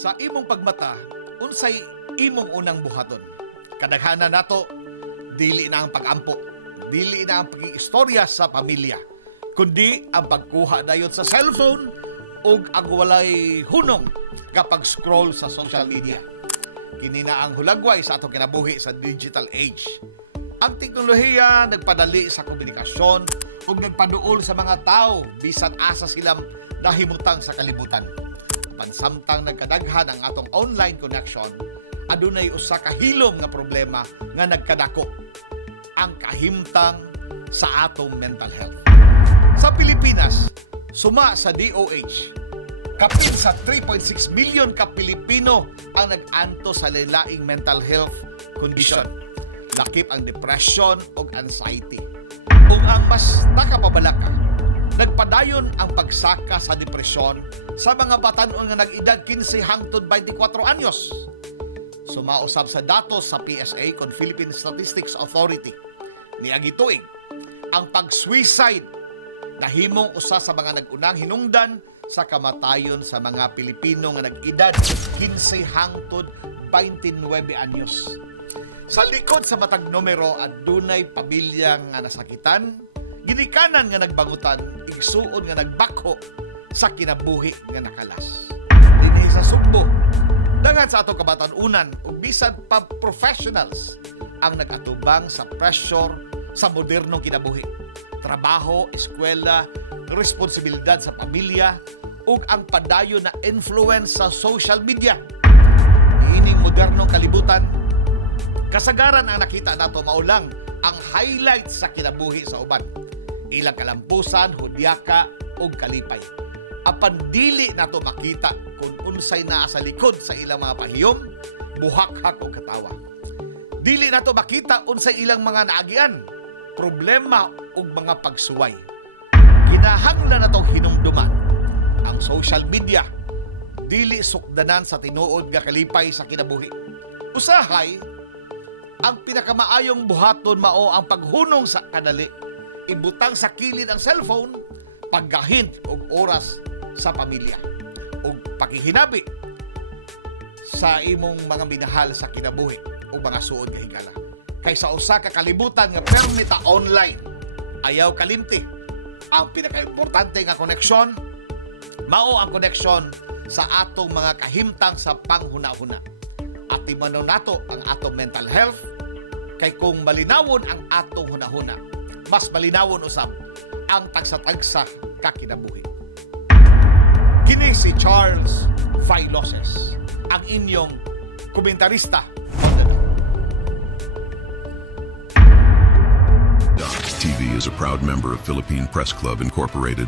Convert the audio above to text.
Sa imong pagmata, unsay imong unang buhaton? Kadaghanan nato, dili na ang pag-ampo, dili na ang pag-iistorya sa pamilya, kundi ang pagkuha dayon sa cellphone ug ang walay hunong kapag scroll sa social media. Kini na ang hulagway sa atong kinabuhi sa digital age. Ang teknolohiya nagpadali sa komunikasyon ug nagpaduol sa mga tao bisan asa silang nahimutang sa kalibutan. Pansamtang nagkadaghan ang atong online connection, adunay usa ka hilom nga problema nga nagkadako, ang kahimtang sa atong mental health. Sa Pilipinas, suma sa DOH, kapin sa 3.6 million ka Pilipino ang nag-anto sa lain-laing mental health condition. Lakip ang depression o anxiety. Kung ang mas nakapabalaka, nagpadayon ang pagsaka sa depresyon sa mga batan-on nga nag-edad 15 hangtod 24 anyos. Sumausab sa datos sa PSA kon Philippine Statistics Authority. Niagi tuig, ang pag-suicide nahimong usa sa mga nag-unang hinungdan sa kamatayon sa mga Pilipino nga nag-edad 15 hangtod 29 anyos. Sa likod sa matag numero adunay pamilya nga nasakitan, ginikanan nga nagbangutan, igsuon nga nagbakho sa kinabuhi nga nakalas. Dinhi sa Sugbo, dangan sa ato kabatan-unan ug bisan pa professionals ang nag-atubang sa pressure sa modernong kinabuhi. Trabaho, eskwela, responsibilidad sa pamilya ug ang padayon na influence sa social media. Ining modernong kalibutan, kasagaran ang nakita nato maulang ang highlight sa kinabuhi sa uban. Ilang kalampusan, hudyaka ug kalipay. Apan dili nato makita kung unsay naa sa likod sa ilang mga pahiyom, buhakhak o katawa. Dili nato makita unsay ilang mga naagian, problema ug mga pagsuway. Kinahanglan natong hinumduman ang social media dili sukdanan sa tinuod nga kalipay sa kinabuhi. Usahay, ang pinakamaayong buhaton mao ang paghunong sa kadali, ibutang sa kilid ang cellphone, paggahint og oras sa pamilya, ug pakihinabi sa imong mga minahal sa kinabuhi o mga suod nga higala. Kaysa usa ka kalibutan nga permita online, ayaw kalimti. Ang pinaka-importante nga koneksyon mao ang koneksyon sa atong mga kahimtang sa panghuna-huna. At timanon nato ang atong mental health, kay kung malinawon ang atong hunahuna, mas malinawon usab ang tagsa-tagsa kakinabuhi. Kini si Charles Filoses, ang inyong komentarista. TV is a proud member of Philippine Press Club Incorporated.